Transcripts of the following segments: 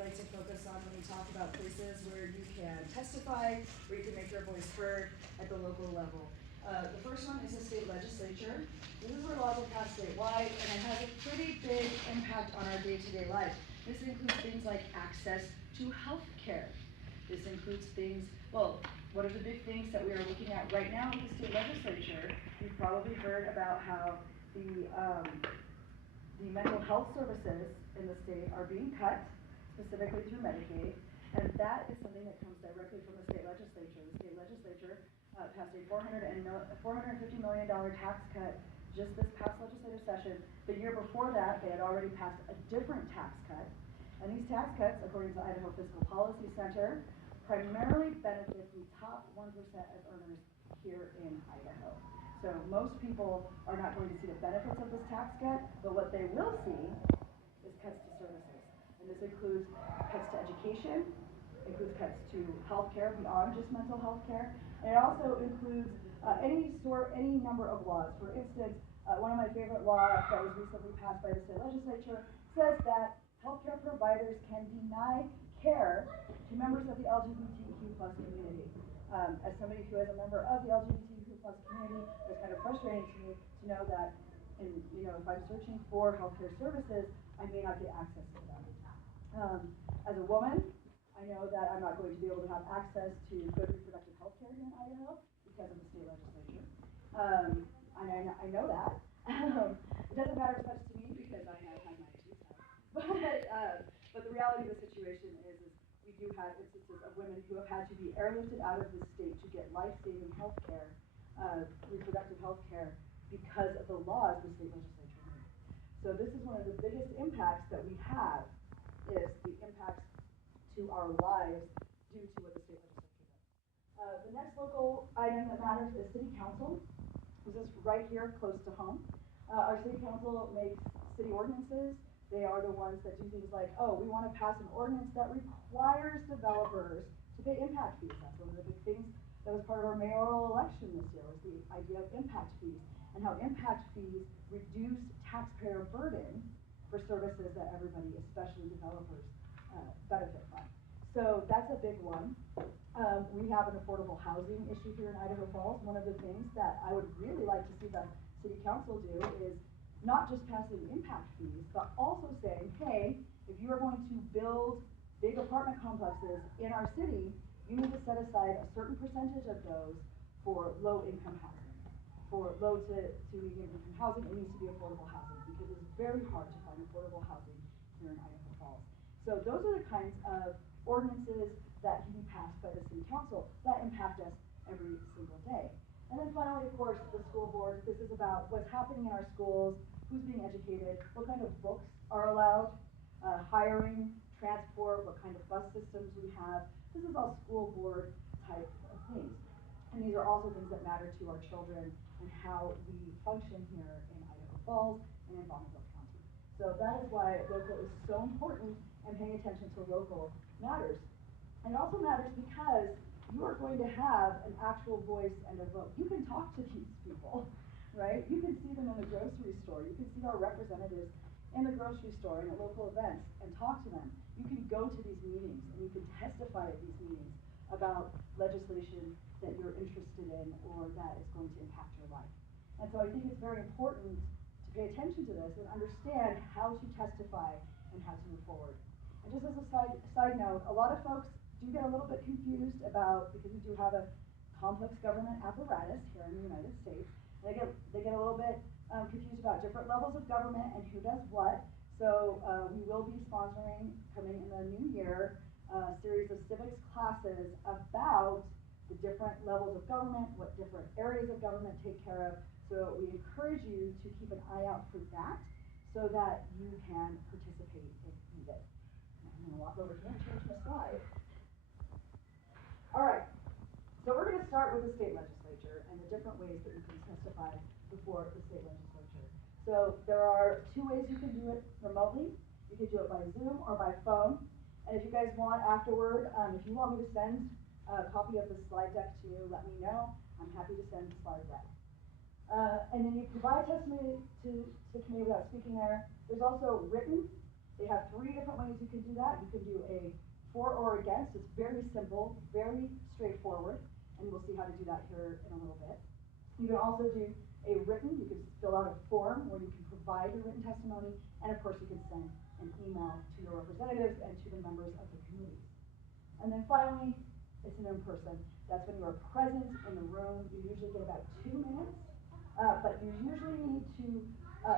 like to focus on when we talk about places where you can testify, where you can make your voice heard at the local level. The first one is the state legislature. This is where laws are passed statewide, and it has a pretty big impact on our day-to-day life. This includes things like access to health care. This includes things, well, one of the big things that we are looking at right now with the state legislature, you've probably heard about how the mental health services in the state are being cut, specifically through Medicaid, and that is something that comes directly from the state legislature. The state legislature passed a $450 million tax cut just this past legislative session. The year before that, they had already passed a different tax cut, and these tax cuts, according to Idaho Fiscal Policy Center, primarily benefit the top 1% of earners here in Idaho. So most people are not going to see the benefits of this tax cut, but what they will see is cuts to services. And this includes cuts to education, includes cuts to healthcare beyond just mental health care, and it also includes any number of laws. For instance, one of my favorite laws that was recently passed by the state legislature says that healthcare providers can deny care to members of the LGBTQ+ community. As somebody who is a member of the LGBTQ+ community, it's kind of frustrating to me to know that, if I'm searching for healthcare services, I may not get access to them. As a woman, I know that I'm not going to be able to have access to good reproductive health care here in Idaho because of the state legislature. And I know that. It doesn't matter as much to me because I have had my issues. But the reality of the situation is we do have instances of women who have had to be airlifted out of the state to get life-saving health care, reproductive health care, because of the laws the state legislature made. So this is one of the biggest impacts that we have, is the impacts to our lives due to what the state legislature does. The next local item that matters is city council. This is right here close to home. Our city council makes city ordinances. They are the ones that do things like, we want to pass an ordinance that requires developers to pay impact fees. That's one of the big things that was part of our mayoral election this year, was the idea of impact fees, and how impact fees reduce taxpayer burden for services that everybody, especially developers, benefit from. So that's a big one. We have an affordable housing issue here in Idaho Falls. One of the things that I would really like to see the city council do is not just passing impact fees, but also saying, hey, if you are going to build big apartment complexes in our city, you need to set aside a certain percentage of those for low-income housing. For low to medium-income housing, it needs to be affordable housing, because it's very hard to find affordable housing here in Idaho Falls. So those are the kinds of ordinances that can be passed by the city council that impact us every single day. And then finally, of course, the school board. This is about what's happening in our schools, who's being educated, what kind of books are allowed, hiring, transport, what kind of bus systems we have. This is all school board type of things. And these are also things that matter to our children and how we function here in Idaho Falls and in Bonneville County. So that is why local is so important, and paying attention to local matters. And it also matters because you are going to have an actual voice and a vote. You can talk to these people, right? You can see them in the grocery store. You can see our representatives in the grocery store and at local events and talk to them. You can go to these meetings and you can testify at these meetings about legislation that you're interested in or that is going to impact your life. And so I think it's very important to pay attention to this and understand how to testify and how to move forward. And just as a side note, a lot of folks do get a little bit confused about, because we do have a complex government apparatus here in the United States, they get a little bit confused about different levels of government and who does what. So we will be sponsoring, coming in the new year, a series of civics classes about the different levels of government, what different areas of government take care of. So we encourage you to keep an eye out for that so that you can participate if needed. I'm going to walk over here and change my slide. All right, so we're going to start with the state legislature and the different ways that you can testify before the state legislature. So there are two ways you can do it remotely. You can do it by Zoom or by phone. And if you guys want afterward, if you want me to send a copy of the slide deck to you, let me know. I'm happy to send the slide deck. And then you provide testimony to the committee without speaking there. There's also written They have 3 different ways you can do that. You can do a for or against. It's very simple, very straightforward, and we'll see how to do that here in a little bit. You can also do a written. You can fill out a form where you can provide your written testimony, and of course you can send an email to your representatives and to the members of the committee. And then finally, it's an in-person. That's when you are present in the room. You usually get about 2 minutes, but you usually need to,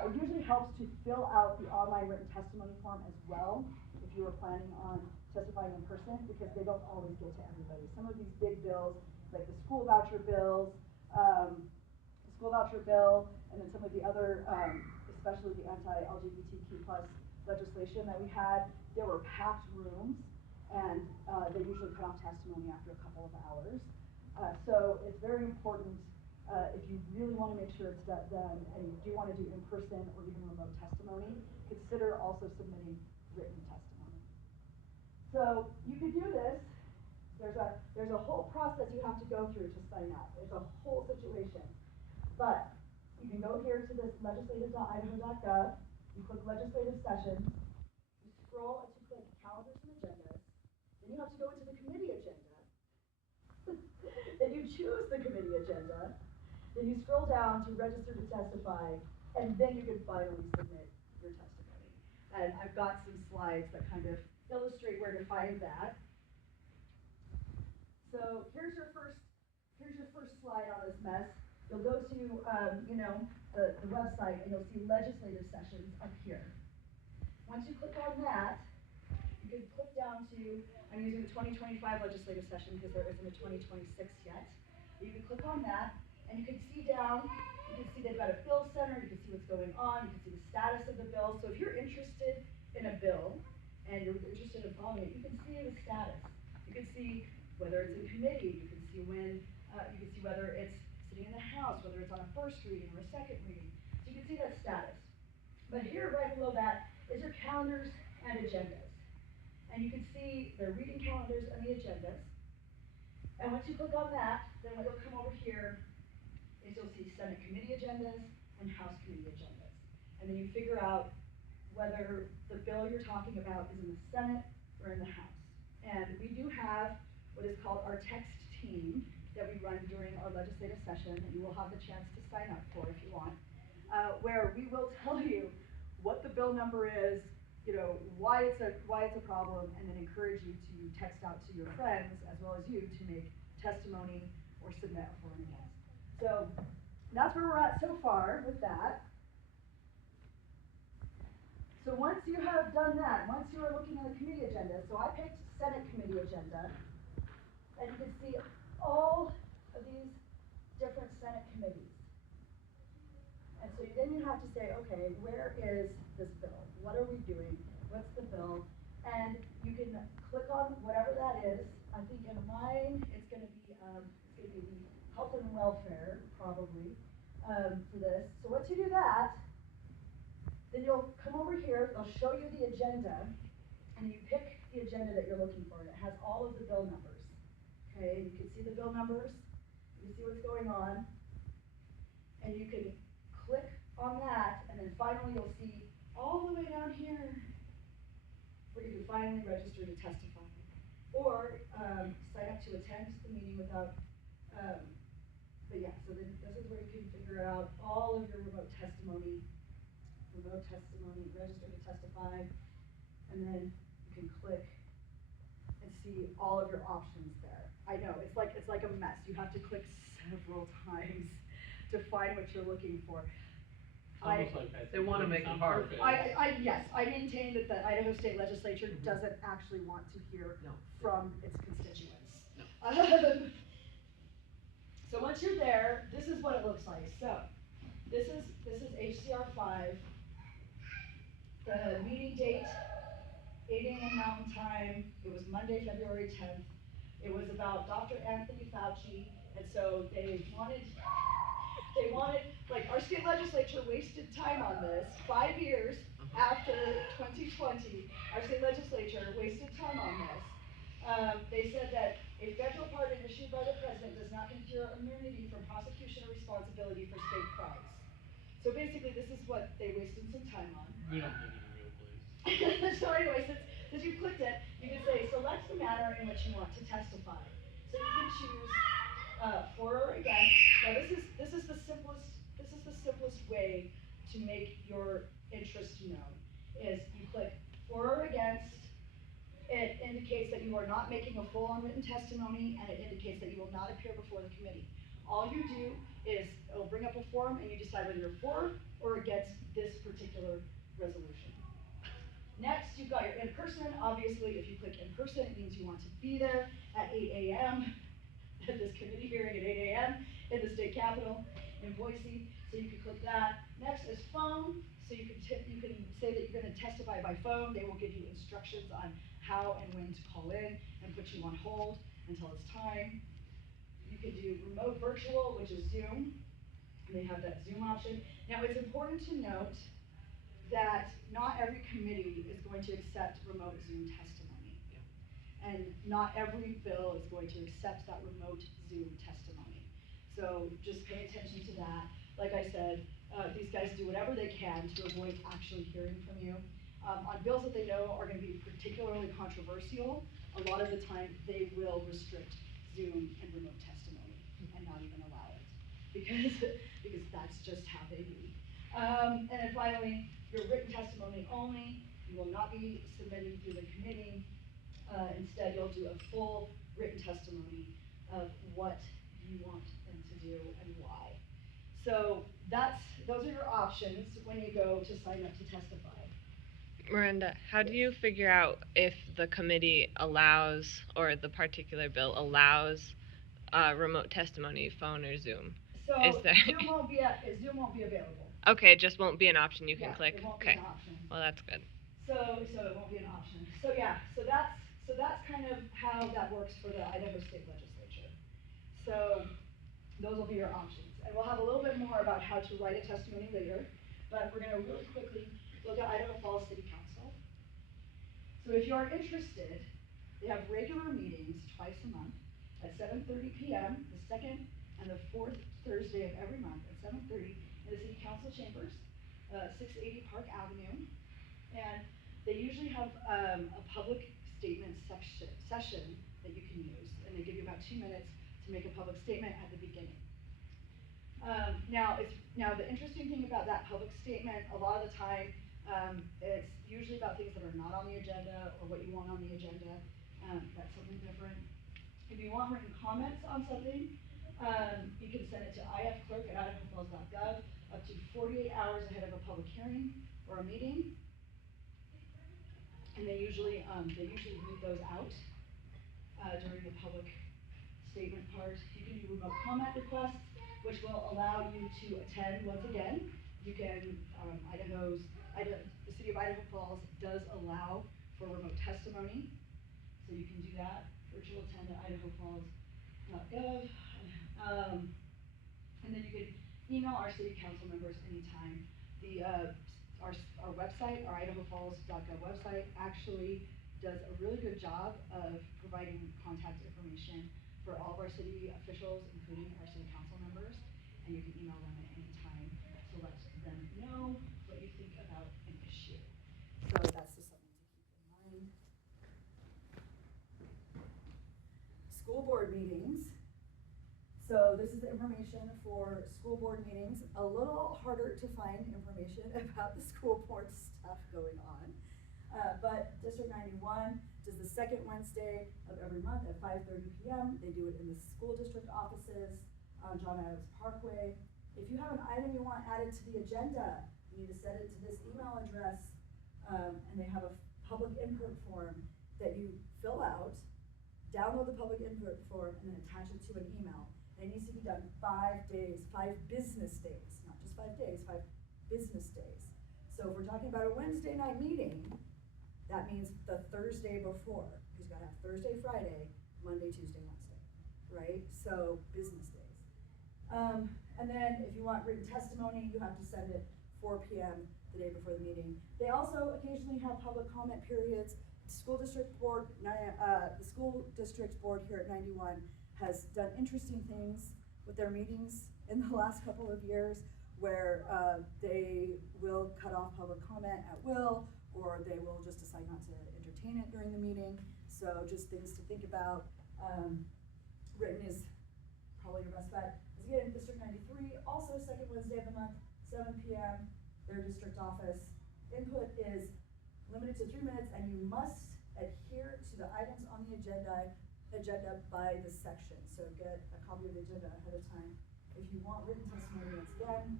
it usually helps to fill out the online written testimony form as well if you were planning on testifying in person, because they don't always get to everybody. Some of these big bills, like the school voucher bills, and then some of the other, especially the anti-LGBTQ+ legislation that we had, there were packed rooms, and they usually cut off testimony after a couple of hours. So it's very important, if you really want to make sure it's done, and you do want to do in-person or even remote testimony, consider also submitting written testimony. So you could do this. There's a whole process you have to go through to sign up. It's a whole situation. But you can go here to this legislative.idaho.gov, you click legislative sessions, you scroll and you click calendars and agendas, then you have to go into the committee agenda, then you choose the committee agenda, then you scroll down to register to testify, and then you can finally submit your testimony. And I've got some slides that kind of illustrate where to find that. So here's your first slide on this mess. You'll go to the website, and you'll see legislative sessions up here. Once you click on that, you can click down to, I'm using the 2025 legislative session because there isn't a 2026 yet. You can click on that, and you can see down, you can see they've got a bill center, you can see what's going on, you can see the status of the bill. So if you're interested in a bill, and you're interested in following it, you can see the status. You can see whether it's in committee, you can see when, you can see whether it's sitting in the House, whether it's on a first reading or a second reading. So you can see that status. But here, right below that, is your calendars and agendas. And you can see the reading calendars and the agendas. And once you click on that, then what will come over here is you'll see Senate committee agendas and House committee agendas. And then you figure out whether the bill you're talking about is in the Senate or in the House. And we do have what is called our text team that we run during our legislative session that you will have the chance to sign up for if you want, where we will tell you what the bill number is, why it's a problem, and then encourage you to text out to your friends as well as you to make testimony or submit for and against. So that's where we're at so far with that. So once you have done that, once you are looking at the committee agenda, so I picked Senate committee agenda, and you can see all of these different Senate committees. And so then you have to say, okay, where is this bill? What are we doing? What's the bill? And you can click on whatever that is. I think in mine, it's going to be the health and welfare, probably, for this. So once you do that, then you'll come over here, they'll show you the agenda, and you pick the agenda that you're looking for. It has all of the bill numbers. Okay, you can see the bill numbers, you can see what's going on, and you can click on that, and then finally you'll see all the way down here where you can finally register to testify, or sign up to attend the meeting without, but yeah, so then this is where you can figure out all of your remote testimony, register to testify, and then you can click and see all of your options there. I know, it's like a mess. You have to click several times to find what you're looking for. Almost like they want to make it hard. Yes, I maintain that the Idaho State Legislature doesn't actually want to hear from its constituents. No. So once you're there, this is what it looks like. So this is HCR 5. The meeting date, 8 a.m. Mountain Time. It was Monday, February 10th. It was about Dr. Anthony Fauci, and so they wanted, like, our state legislature wasted time on this. 5 years after 2020, our state legislature wasted time on this. They said that a federal pardon issued by the president does not confer immunity from prosecution or responsibility for state crimes. So basically, this is what they wasted some time on. We don't need any real police. So anyway, since you clicked it, you can say, select the matter in which you want to testify. So you can choose for or against. Now this is the simplest way to make your interest known. Is you click for or against. It indicates that you are not making a full unwritten testimony, and it indicates that you will not appear before the committee. All you do is it'll bring up a form, and you decide whether you're for or against this particular resolution. Next, you've got your in-person. Obviously, if you click in-person, it means you want to be there at 8 a.m. at this committee hearing at 8 a.m. in the state capitol in Boise. So you can click that. Next is phone. So you can say that you're going to testify by phone. They will give you instructions on how and when to call in and put you on hold until it's time. You can do remote virtual, which is Zoom. And they have that Zoom option. Now, it's important to note that not every committee is going to accept remote Zoom testimony. And not every bill is going to accept that remote Zoom testimony. So just pay attention to that. Like I said, these guys do whatever they can to avoid actually hearing from you. On bills that they know are going to be particularly controversial, a lot of the time they will restrict Zoom and remote testimony and not even allow it, because that's just how they be. And then finally, your written testimony only. You will not be submitting through the committee. Instead, you'll do a full written testimony of what you want them to do and why. So those are your options when you go to sign up to testify. Miranda, how do you figure out if the committee allows, or the particular bill allows, remote testimony, phone or Zoom? So Zoom won't be available. Okay, it just won't be an option you can click. It won't Okay. be an option. Well, that's good. So it won't be an option. So that's kind of how that works for the Idaho State Legislature. So those will be your options. And we'll have a little bit more about how to write a testimony later, but we're going to really quickly look at Idaho Falls City Council. So if you are interested, they have regular meetings twice a month at 7:30 p.m., the second and the fourth Thursday of every month at 7:30 in the City Council chambers, 680 Park Avenue. And they usually have a public statement session that you can use, and they give you about 2 minutes to make a public statement at the beginning. Now the interesting thing about that public statement, a lot of the time, it's usually about things that are not on the agenda or what you want on the agenda. That's something different. If you want written comments on something, you can send it to ifclerk@idahofalls.gov up to 48 hours ahead of a public hearing or a meeting. And they usually read those out during the public statement part. You can do remote comment requests, which will allow you to attend once again. You can, the City of Idaho Falls does allow for remote testimony, so you can do that. Virtual attend at idahofalls.gov. And then you can email our city council members anytime. Our website, our idahofalls.gov website, actually does a really good job of providing contact information for all of our city officials, including our city council members, and you can email them at any time to let them know what you think about an issue. So that's just something to keep in mind. School board meetings. So this is the information for school board meetings. A little harder to find information about the school board stuff going on. But District 91 does the second Wednesday of every month at 5:30 p.m. They do it in the school district offices on John Adams Parkway. If you have an item you want added to the agenda, you need to send it to this email address, and they have a public input form that you fill out, download the public input form, and then attach it to an email. It needs to be done 5 days, 5 business days, not just 5 days, 5 business days. So if we're talking about a Wednesday night meeting, that means the Thursday before, because you gotta have Thursday, Friday, Monday, Tuesday, Wednesday, right? So business days. And then if you want written testimony, you have to send it 4 p.m. the day before the meeting. They also occasionally have public comment periods. The school district board here at 91 has done interesting things with their meetings in the last couple of years, where they will cut off public comment at will, or they will just decide not to entertain it during the meeting. So just things to think about. Written is probably your best bet. Is again, District 93, also second Wednesday of the month, 7 p.m., their district office. Input is limited to 3 minutes, and you must adhere to the items on the agenda by the section. So get a copy of the agenda ahead of time. If you want written testimony, once again,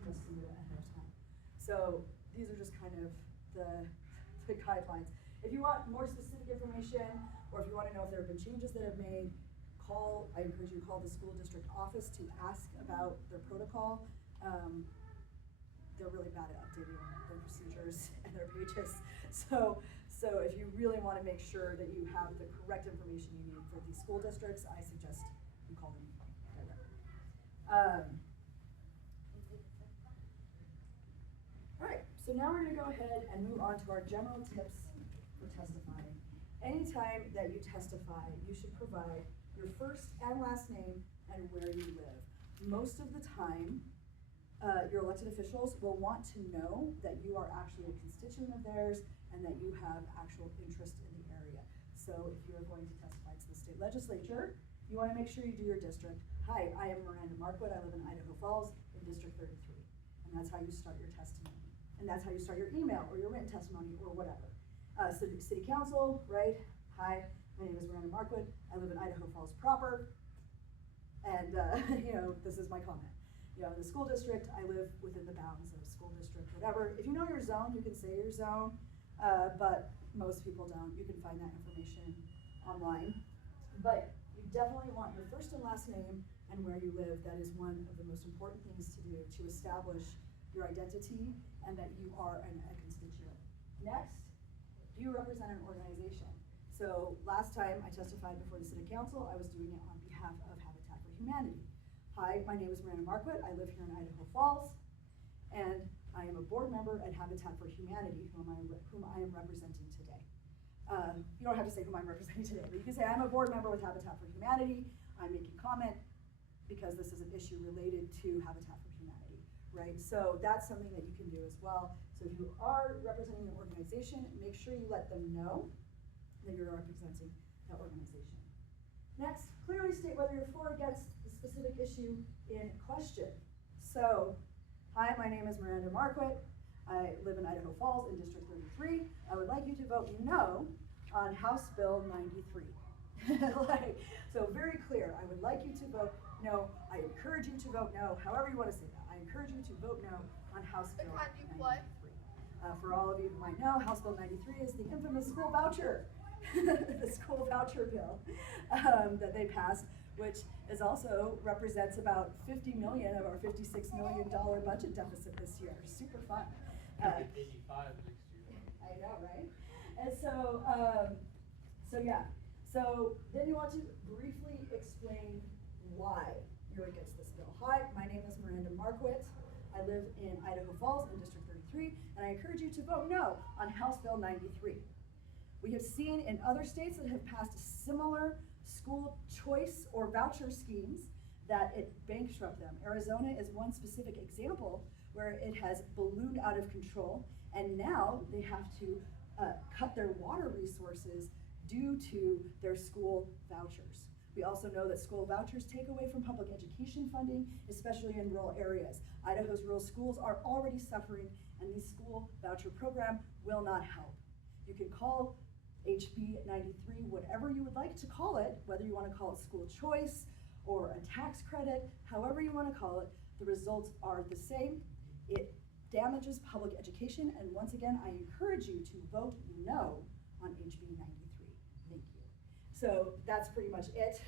you must submit it ahead of time. So these are just kind of the guidelines. If you want more specific information, or if you want to know if there have been changes that have made, I encourage you to call the school district office to ask about their protocol. They're really bad at updating their procedures and their pages. So if you really want to make sure that you have the correct information you need for these school districts, I suggest you call them directly. All right, so now we're going to go ahead and move on to our general tips for testifying. Anytime that you testify, you should provide your first and last name and where you live. Most of the time, your elected officials will want to know that you are actually a constituent of theirs and that you have actual interest in the area. So if you're going to testify to the state legislature, you want to make sure you do your district. Hi, I am Miranda Markwood. I live in Idaho Falls in District 33. And that's how you start your testimony. And that's how you start your email or your written testimony or whatever. City Council, right? Hi, my name is Miranda Markwood. I live in Idaho Falls proper. And, this is my comment. In the school district, I live within the bounds of school district, whatever. If you know your zone, you can say your zone, but most people don't. You can find that information online. But you definitely want your first and last name and where you live. That is one of the most important things to do to establish your identity and that you are a constituent. Next, do you represent an organization? So last time I testified before the City Council, I was doing it on behalf of Habitat for Humanity. Hi, my name is Miranda Markwood. I live here in Idaho Falls, and I am a board member at Habitat for Humanity, whom I am representing today. You don't have to say whom I'm representing today, but you can say I'm a board member with Habitat for Humanity. I'm making comment because this is an issue related to Habitat for Humanity, right? So that's something that you can do as well. So if you are representing an organization, make sure you let them know that you're representing that organization. Next, clearly state whether you're for or against the specific issue in question. So, hi, my name is Miranda Markwood. I live in Idaho Falls in District 33. I would like you to vote no on House Bill 93. So very clear, I would like you to vote no. I encourage you to vote no, however you want to say that. I encourage you to vote no on House Bill 93. For all of you who might know, House Bill 93 is the infamous school voucher, the school voucher bill that they passed, which is also represents about $50 million of our $56 million budget deficit this year. Super fun. 85 next year. I know, right? And so, so then you want to briefly explain why you're against this bill. Hi, my name is Miranda Markwood. I live in Idaho Falls in District 33, and I encourage you to vote no on House Bill 93. We have seen in other states that have passed similar school choice or voucher schemes that it bankrupt them. Arizona is one specific example where it has ballooned out of control, and now they have to cut their water resources due to their school vouchers. We also know that school vouchers take away from public education funding, especially in rural areas. Idaho's rural schools are already suffering, and the school voucher program will not help. You can call HB 93 whatever you would like to call it, whether you want to call it school choice or a tax credit, however you want to call it, the results are the same. It damages public education, and once again, I encourage you to vote no on HB 93. Thank you. So that's pretty much it.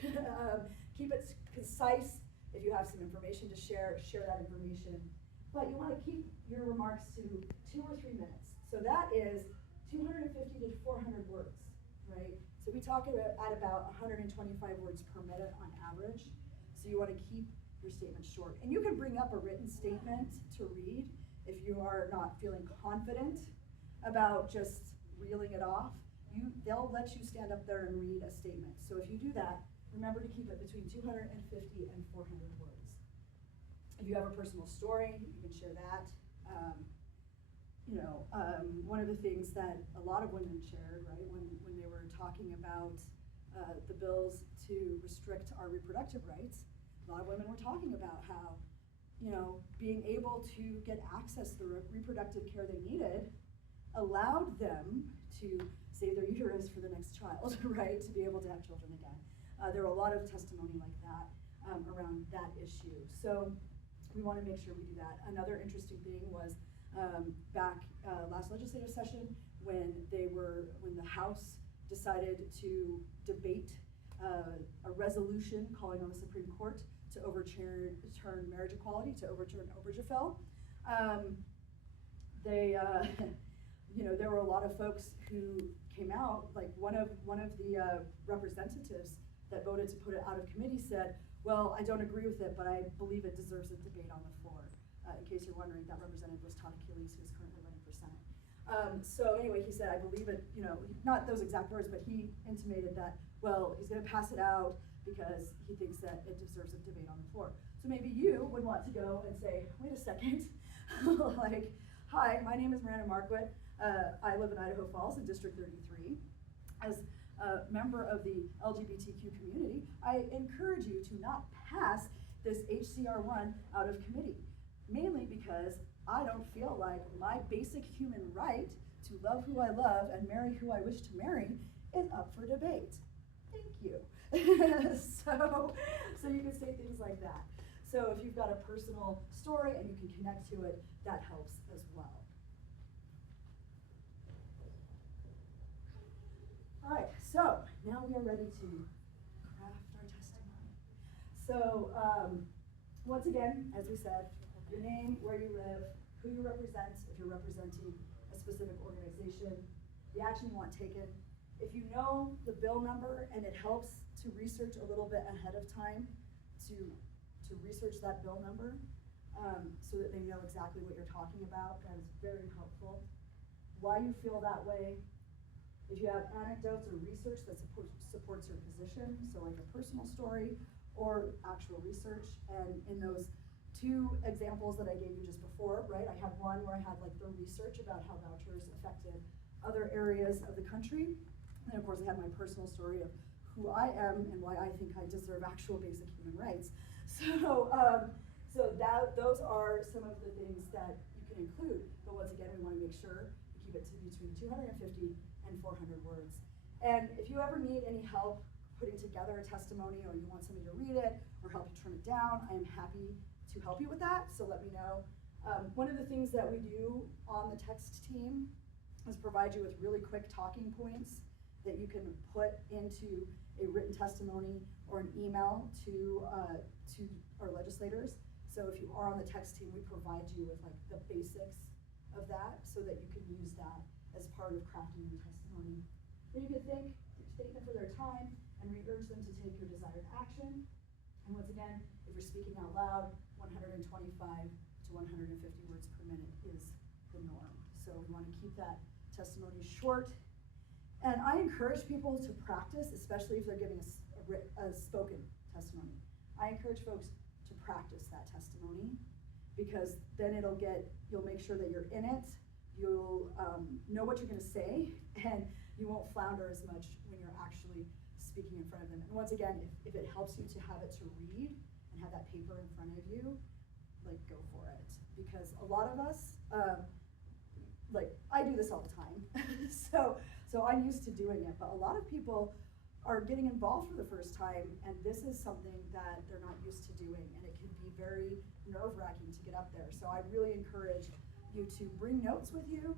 Keep it concise. If you have some information to share that information. But you want to keep your remarks to 2 or 3 minutes. So that is 250 to 400 words, right? So we talk at about 125 words per minute on average. So you want to keep your statement short. And you can bring up a written statement to read if you are not feeling confident about just reeling it off. They'll let you stand up there and read a statement. So if you do that, remember to keep it between 250 and 400 words. If you have a personal story, you can share that. one of the things that a lot of women shared, right, when they were talking about the bills to restrict our reproductive rights, a lot of women were talking about how, being able to get access to the reproductive care they needed allowed them to save their uterus for the next child, right, to be able to have children again. There were a lot of testimony like that around that issue. So we want to make sure we do that. Another interesting thing was back last legislative session when the House decided to debate a resolution calling on the Supreme Court to overturn marriage equality, to overturn Obergefell. There were a lot of folks who came out, like one of the representatives that voted to put it out of committee said, well, I don't agree with it, but I believe it deserves a debate on the floor. In case you're wondering, that representative was Todd Achilles, who's currently running for Senate. So anyway, he said, I believe it, not those exact words, but he intimated that, well, he's gonna pass it out because he thinks that it deserves a debate on the floor. So maybe you would want to go and say, wait a second, like, hi, my name is Miranda Marquardt. I live in Idaho Falls in District 33. As a member of the LGBTQ community, I encourage you to not pass this HCR1 out of committee, mainly because I don't feel like my basic human right to love who I love and marry who I wish to marry is up for debate. Thank you. So you can say things like that. So if you've got a personal story and you can connect to it, that helps as well. All right, so now we are ready to craft our testimony. So once again, as we said, your name, where you live, who you represent, if you're representing a specific organization, the action you want taken. If you know the bill number and it helps to research a little bit ahead of time to research that bill number so that they know exactly what you're talking about, that is very helpful. Why you feel that way. If you have anecdotes or research that supports your position, so like a personal story or actual research, and in those two examples that I gave you just before, right? I had one where I had like the research about how vouchers affected other areas of the country. And then of course I had my personal story of who I am and why I think I deserve actual basic human rights. So, those are some of the things that you can include. But once again, we want to make sure you keep it to between 250 and 400 words. And if you ever need any help putting together a testimony, or you want somebody to read it or help you trim it down, I am happy to help you with that, so let me know. One of the things that we do on the text team is provide you with really quick talking points that you can put into a written testimony or an email to our legislators. So if you are on the text team, we provide you with like the basics of that so that you can use that as part of crafting your testimony. Then you can thank them for their time and re-urge them to take your desired action. And once again, if you're speaking out loud, 125 to 150 words per minute is the norm. So we want to keep that testimony short. And I encourage people to practice, especially if they're giving a spoken testimony. I encourage folks to practice that testimony because then you'll make sure that you're in it, you'll know what you're going to say, and you won't flounder as much when you're actually speaking in front of them. And once again, if it helps you to have it to read and have that paper in front of you, like go for it. Because a lot of us, like I do this all the time, so I'm used to doing it, but a lot of people are getting involved for the first time, and this is something that they're not used to doing, and it can be very nerve-wracking to get up there. So I really encourage you to bring notes with you,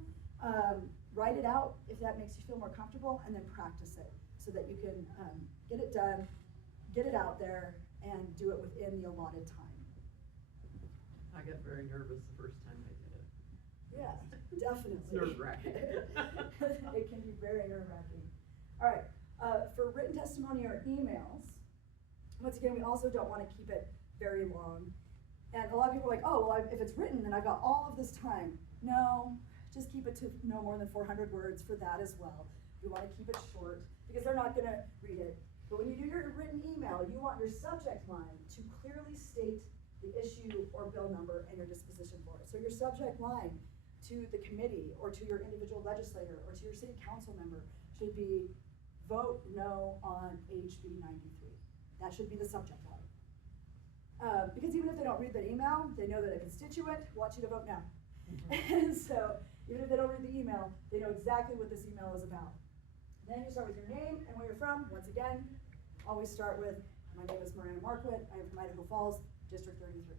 write it out if that makes you feel more comfortable, and then practice it so that you can get it done, get it out there, and do it within the allotted time. I got very nervous the first time I did it. Yeah, definitely. It's nerve-wracking. It can be very nerve-wracking. All right, for written testimony or emails, once again, we also don't want to keep it very long. And a lot of people are like, oh, well, if it's written, then I've got all of this time. No, just keep it to no more than 400 words for that as well. We want to keep it short because they're not going to read it. But when you do your written email, you want your subject line to clearly state the issue or bill number and your disposition for it. So your subject line to the committee or to your individual legislator or to your city council member should be vote no on HB 93. That should be the subject line. Because even if they don't read the email, they know that a constituent wants you to vote no. And so even if they don't read the email, they know exactly what this email is about. Then you start with your name and where you're from. Once again, always start with, my name is Miranda Marquardt. I am from Idaho Falls, District 33.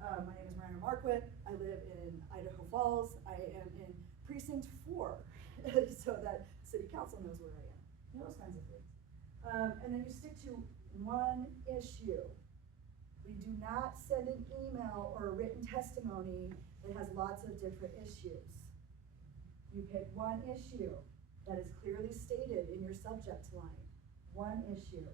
My name is Miranda Marquardt. I live in Idaho Falls. I am in Precinct 4, so that city council knows where I am. Those kinds of things. And then you stick to one issue. We do not send an email or a written testimony that has lots of different issues. You pick one issue that is clearly stated in your subject line. One issue.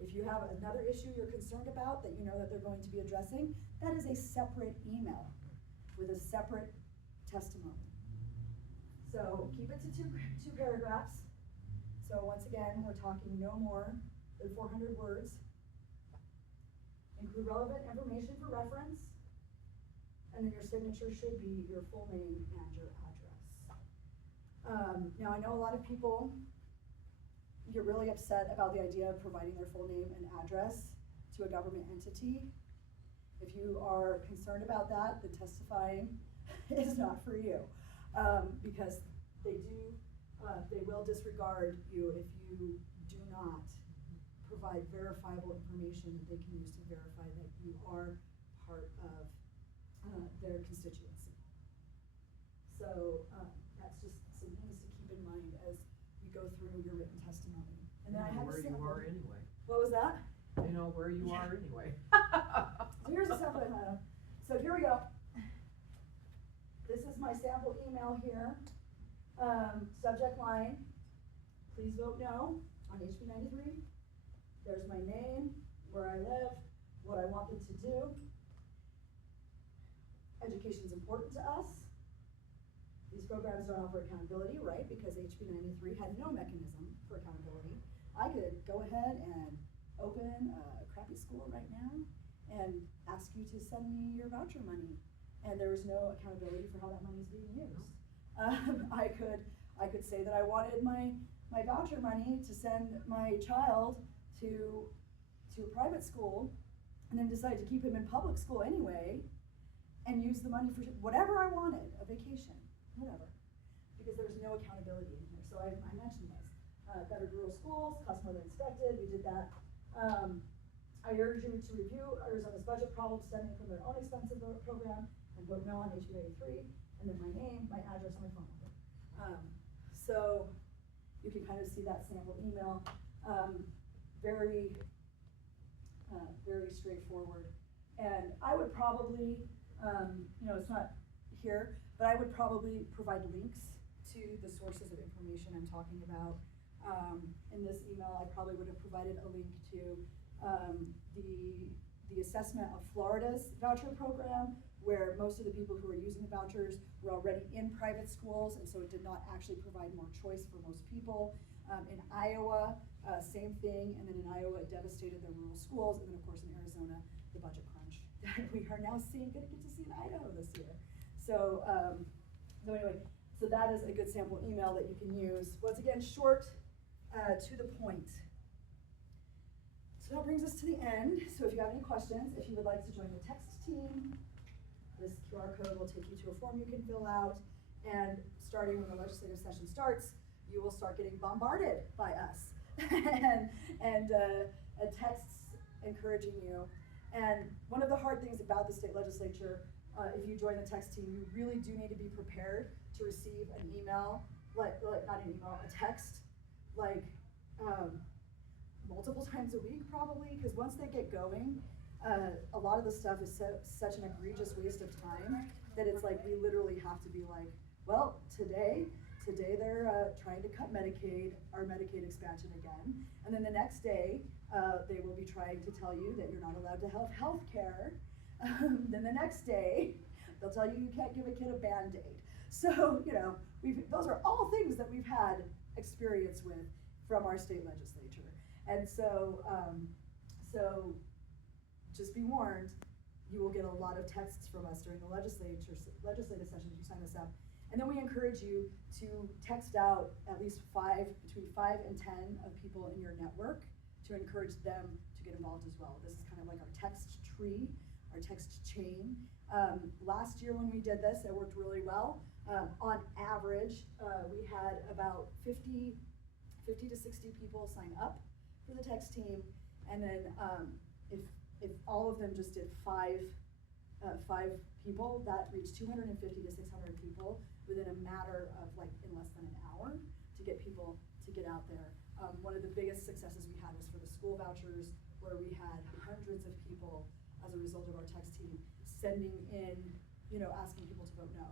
If you have another issue you're concerned about that you know that they're going to be addressing, that is a separate email with a separate testimony. So keep it to two paragraphs. So once again, we're talking no more than 400 words. Include relevant information for reference. And then your signature should be your full name and your address. Now I know a lot of people get really upset about the idea of providing their full name and address to a government entity. If you are concerned about that, then testifying is not for you. Because they will disregard you if you do not provide verifiable information that they can use to verify that you are part of their constituency. So that's just some things to keep in mind as you go through your written testimony. And then I have where a sample. you are anyway. What was that? They know where you are anyway. So here's a sample. So here we go. This is my sample email here. Subject line, please vote no on HB 93. There's my name, where I live, what I want them to do. Education is important to us. These programs don't offer accountability, right? Because HB 93 had no mechanism for accountability. I could go ahead and open a crappy school right now and ask you to send me your voucher money, and there was no accountability for how that money is being used. I could say that I wanted my voucher money to send my child to a private school, and then decide to keep him in public school anyway, and use the money for whatever I wanted, a vacation, whatever, because there's no accountability in here. So I mentioned this. Better rural schools, cost more than expected, we did that. I urge you to review Arizona's budget problems stemming from their own expensive program and vote no on HB 93, and then my name, my address, and my phone number. So you can kind of see that sample email. Very straightforward. And I would probably, it's not here, but I would probably provide links to the sources of information I'm talking about. In this email, I probably would have provided a link to the assessment of Florida's voucher program, where most of the people who were using the vouchers were already in private schools, and so it did not actually provide more choice for most people. In Iowa, same thing, and then in Iowa it devastated their rural schools, and then of course in Arizona, the budget crunch that we are now gonna get to see in Idaho this year. So, anyway, so that is a good sample email that you can use. Once again, short, to the point. So that brings us to the end. So if you have any questions, if you would like to join the text team, this QR code will take you to a form you can fill out, and starting when the legislative session starts, you will start getting bombarded by us and texts encouraging you. And one of the hard things about the state legislature, if you join the text team, you really do need to be prepared to receive an email, not an email, a text, multiple times a week probably, because once they get going, a lot of the stuff is such an egregious waste of time that it's like we literally have to be like, well, today they're trying to cut Medicaid, our Medicaid expansion again, and then the next day they will be trying to tell you that you're not allowed to have health care. Then the next day they'll tell you you can't give a kid a Band-Aid. So, those are all things that we've had experience with from our state legislature. And so, so just be warned, you will get a lot of texts from us during the legislative sessions. You sign this up. And then we encourage you to text out at least between 5 and 10 of people in your network to encourage them to get involved as well. This is kind of like our text tree, our text chain. Last year when we did this, it worked really well. On average, we had about 50 to 60 people sign up for the text team. And then if all of them just did five people, that reached 250 to 600 people within a matter of in less than an hour to get people to get out there. One of the biggest successes we had was for the school vouchers, where we had hundreds of people as a result of our text team sending in, asking people to vote no.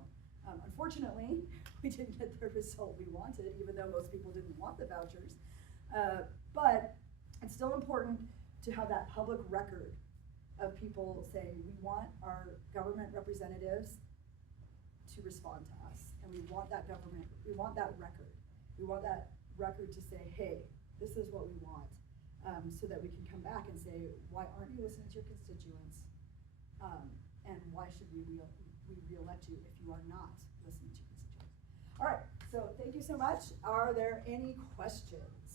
Unfortunately, we didn't get the result we wanted, even though most people didn't want the vouchers. But it's still important to have that public record of people saying, we want our government representatives to respond to us, and we want that record. We want that record to say, hey, this is what we want, so that we can come back and say, why aren't you listening to your constituents? And why should we re-elect you if you are not listening to your constituents? All right, so thank you so much. Are there any questions?